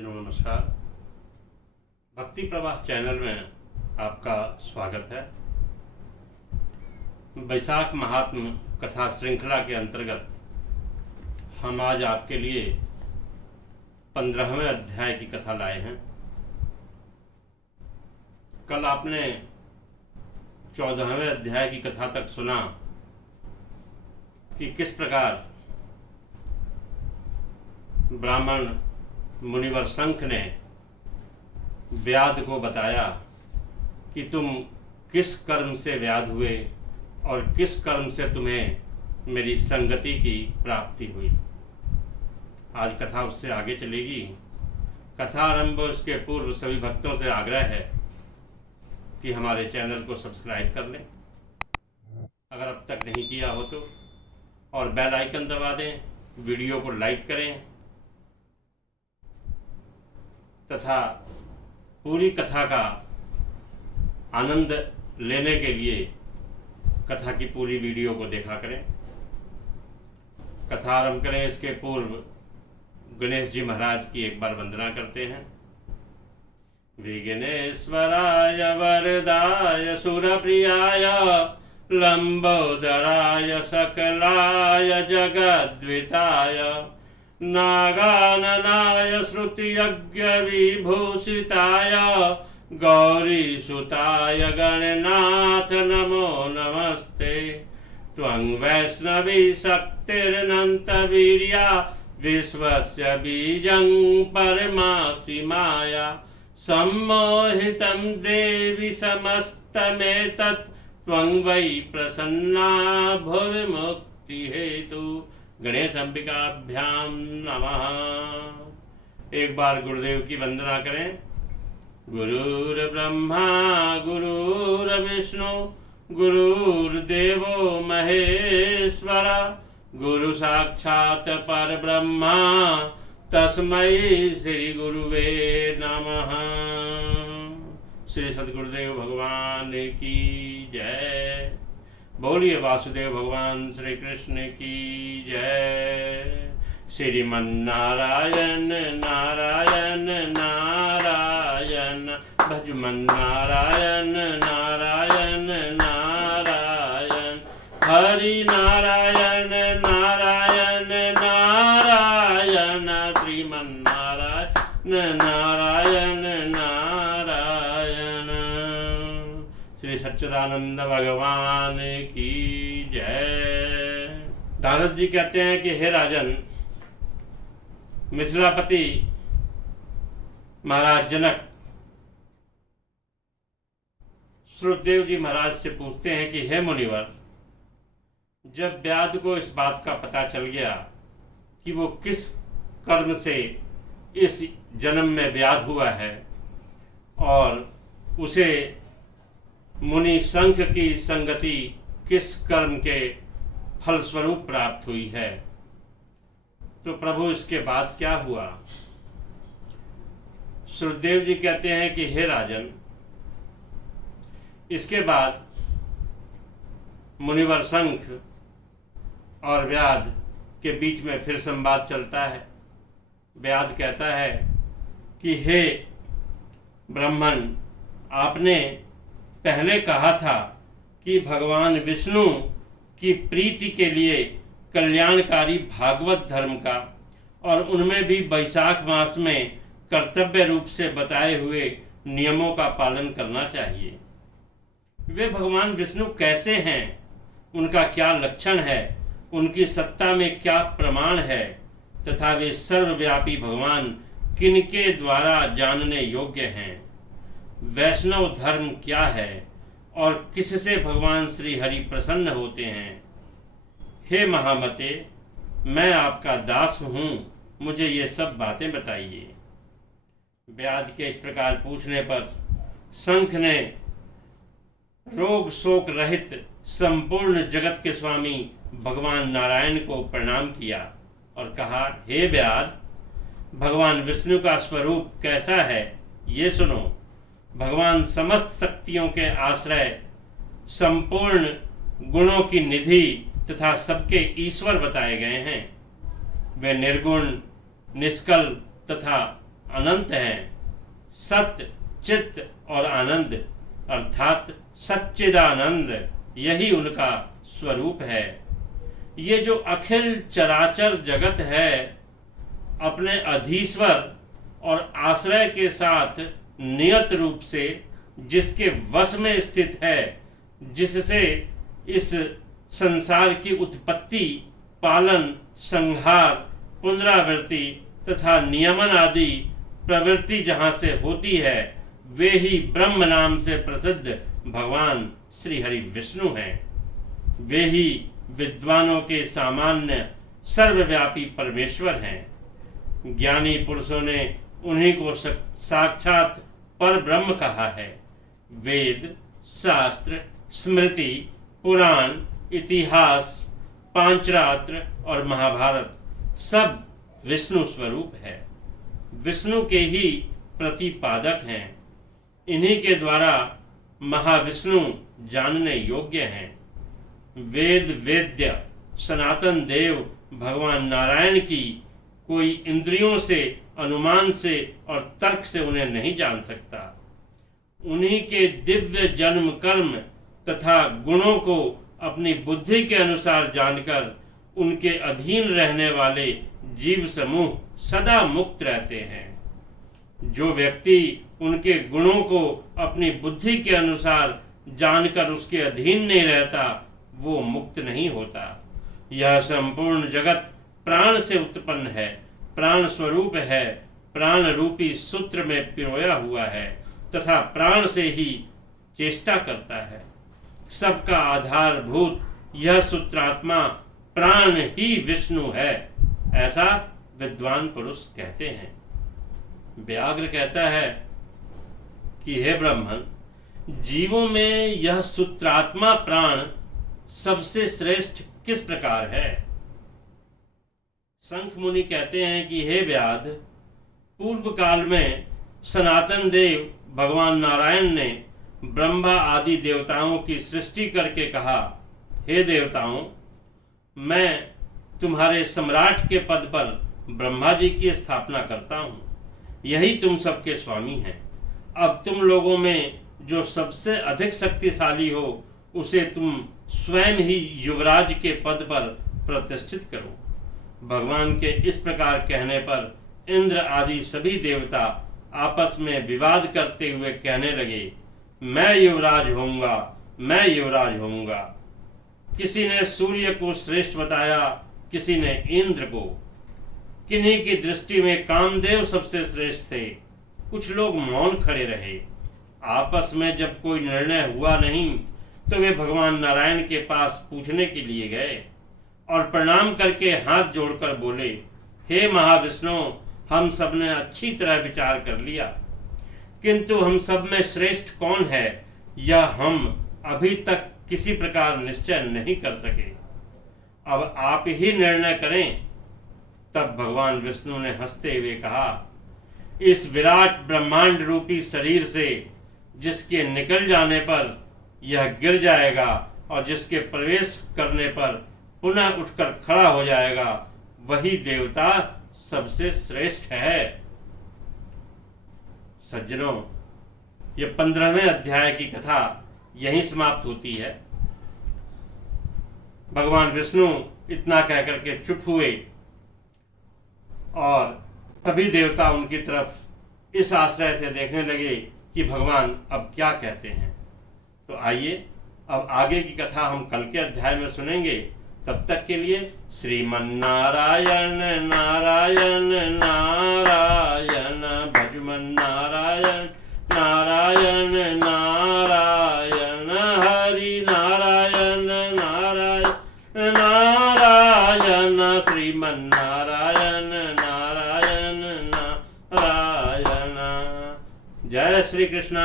नमस्कार। भक्ति प्रवास चैनल में आपका स्वागत है। वैशाख महात्म कथा श्रृंखला के अंतर्गत हम आज आपके लिए 15वें अध्याय की कथा लाए हैं। कल आपने 14वें अध्याय की कथा तक सुना कि किस प्रकार ब्राह्मण मुनिवर शंख ने व्याध को बताया कि तुम किस कर्म से व्याध हुए और किस कर्म से तुम्हें मेरी संगति की प्राप्ति हुई। आज कथा उससे आगे चलेगी। कथा आरंभ उसके पूर्व सभी भक्तों से आग्रह है कि हमारे चैनल को सब्सक्राइब कर लें अगर अब तक नहीं किया हो तो, और बेल आइकन दबा दें, वीडियो को लाइक करें तथा पूरी कथा का आनंद लेने के लिए कथा की पूरी वीडियो को देखा करें। कथा आरंभ करें इसके पूर्व गणेश जी महाराज की एक बार वंदना करते हैं। विघ्नेश्वराय वरदाय सुरप्रियाय लंबोदराय सकलाय जगद्विताय नागाननाय श्रुतियज्ञ विभूषिताय गौरीसुताय गणनाथ नमो नमस्ते। त्वं वैष्णवी शक्तिरनंत वीर्या विश्वस्य बीजं परमासि माया सम्मोहितं देवी समस्तमेतत् त्वं वै प्रसन्ना भुवि मुक्ति हेतु। गणेश अंबिकाभ्याम नमः। एक बार गुरुदेव की वंदना करें। गुरुर ब्रह्मा गुरुर्विष्णु गुरुर्देवो महेश्वरा गुरु साक्षात् परब्रह्मा तस्मै श्री गुरुवे नमः। श्री सद्गुरुदेव भगवान की जय। बोलिए वासुदेव भगवान श्री कृष्ण की जय। श्रीमन्नारायण नारायण नारायण भजमन नारायण नारायण नारायण हरि नारायण नारायण नारायण श्रीमन्नारायण नारायण नारायण। श्री सच्चिदानंद भगवान की जय। नारद जी कहते हैं कि हे राजन, मिथिलापति महाराज जनक श्रुतदेव जी महाराज से पूछते हैं कि हे मुनिवर, जब व्याध को इस बात का पता चल गया कि वो किस कर्म से इस जन्म में व्याध हुआ है और उसे मुनि शंख की संगति किस कर्म के फलस्वरूप प्राप्त हुई है, तो प्रभु इसके बाद क्या हुआ। श्रुतदेव जी कहते हैं कि हे राजन, इसके बाद मुनिवर शंख और व्याध के बीच में फिर संवाद चलता है। व्याध कहता है कि हे ब्राह्मण, आपने पहले कहा था कि भगवान विष्णु की प्रीति के लिए कल्याणकारी भागवत धर्म का और उनमें भी वैशाख मास में कर्तव्य रूप से बताए हुए नियमों का पालन करना चाहिए। वे भगवान विष्णु कैसे हैं, उनका क्या लक्षण है, उनकी सत्ता में क्या प्रमाण है तथा वे सर्वव्यापी भगवान किनके द्वारा जानने योग्य हैं। वैष्णव धर्म क्या है और किससे भगवान श्री हरि प्रसन्न होते हैं। हे महामते, मैं आपका दास हूँ, मुझे ये सब बातें बताइए। व्याध के इस प्रकार पूछने पर शंख ने रोग शोक रहित संपूर्ण जगत के स्वामी भगवान नारायण को प्रणाम किया और कहा, हे व्याध, भगवान विष्णु का स्वरूप कैसा है ये सुनो। भगवान समस्त शक्तियों के आश्रय, संपूर्ण गुणों की निधि तथा सबके ईश्वर बताए गए हैं। वे निर्गुण, निष्कल तथा अनंत हैं। सत्य, चित्त और आनंद अर्थात सच्चिदानंद, यही उनका स्वरूप है। ये जो अखिल चराचर जगत है, अपने अधीश्वर और आश्रय के साथ नियत रूप से जिसके वश में स्थित है, जिससे इस संसार की उत्पत्ति, पालन, संहार, पुनरावृत्ति तथा नियमन आदि प्रवृत्ति जहाँ से होती है, वे ही ब्रह्म नाम से प्रसिद्ध भगवान श्री हरि विष्णु हैं। वे ही विद्वानों के सामान्य सर्वव्यापी परमेश्वर हैं। ज्ञानी पुरुषों ने उन्हीं को साक्षात पर ब्रह्म कहा है। वेद, शास्त्र, स्मृति, पुराण, इतिहास, पांचरात्र और महाभारत सब विष्णु स्वरूप है, विष्णु के ही प्रतिपादक हैं। इन्हीं के द्वारा महाविष्णु जानने योग्य हैं। वेद वेद्य सनातन देव भगवान नारायण की कोई इंद्रियों से, अनुमान से और तर्क से उन्हें नहीं जान सकता। उन्हीं के दिव्य जन्म, कर्म तथा गुणों को अपनी बुद्धि के अनुसार जानकर उनके अधीन रहने वाले जीव समूह सदा मुक्त रहते हैं। जो व्यक्ति उनके गुणों को अपनी बुद्धि के अनुसार जानकर उसके अधीन नहीं रहता, वो मुक्त नहीं होता। यह संपूर्ण जगत प्राण से उत्पन्न है, प्राण स्वरूप है, प्राण रूपी सूत्र में पिरोया हुआ है तथा प्राण से ही चेष्टा करता है। सबका आधारभूत यह सूत्रात्मा प्राण ही विष्णु है, ऐसा विद्वान पुरुष कहते हैं। व्याघ्र कहता है कि हे ब्राह्मण, जीवों में यह सूत्रात्मा प्राण सबसे श्रेष्ठ किस प्रकार है? शंख मुनि कहते हैं कि हे व्याध, पूर्व काल में सनातन देव भगवान नारायण ने ब्रह्मा आदि देवताओं की सृष्टि करके कहा, हे देवताओं, मैं तुम्हारे सम्राट के पद पर ब्रह्मा जी की स्थापना करता हूँ। यही तुम सबके स्वामी हैं। अब तुम लोगों में जो सबसे अधिक शक्तिशाली हो, उसे तुम स्वयं ही युवराज के पद पर प्रतिष्ठित करो। भगवान के इस प्रकार कहने पर इंद्र आदि सभी देवता आपस में विवाद करते हुए कहने लगे, मैं युवराज होऊंगा, मैं युवराज होऊंगा। किसी ने सूर्य को श्रेष्ठ बताया, किसी ने इंद्र को। किन्हीं की दृष्टि में कामदेव सबसे श्रेष्ठ थे। कुछ लोग मौन खड़े रहे। आपस में जब कोई निर्णय हुआ नहीं, तो वे भगवान नारायण के पास पूछने के लिए गए और प्रणाम करके हाथ जोड़कर बोले, हे महाविष्णु, हम सब ने अच्छी तरह विचार कर लिया, किंतु हम सब में श्रेष्ठ कौन है, यह हम अभी तक किसी प्रकार निश्चय नहीं कर सके। अब आप ही निर्णय करें। तब भगवान विष्णु ने हंसते हुए कहा, इस विराट ब्रह्मांड रूपी शरीर से जिसके निकल जाने पर यह गिर जाएगा और जिसके प्रवेश करने पर पुनः उठकर खड़ा हो जाएगा, वही देवता सबसे श्रेष्ठ है। सज्जनों, ये 15वें अध्याय की कथा यहीं समाप्त होती है। भगवान विष्णु इतना कहकर के चुप हुए और सभी देवता उनकी तरफ इस आश्रय से देखने लगे कि भगवान अब क्या कहते हैं। तो आइए अब आगे की कथा हम कल के अध्याय में सुनेंगे। तब तक के लिए श्रीमन्नारायण नारायण नारायण, भजमन नारायण नारायण नारायण, हरि नारायण नारायण नारायण, श्रीमन्नारायण नारायण नारायण। जय श्री कृष्ण।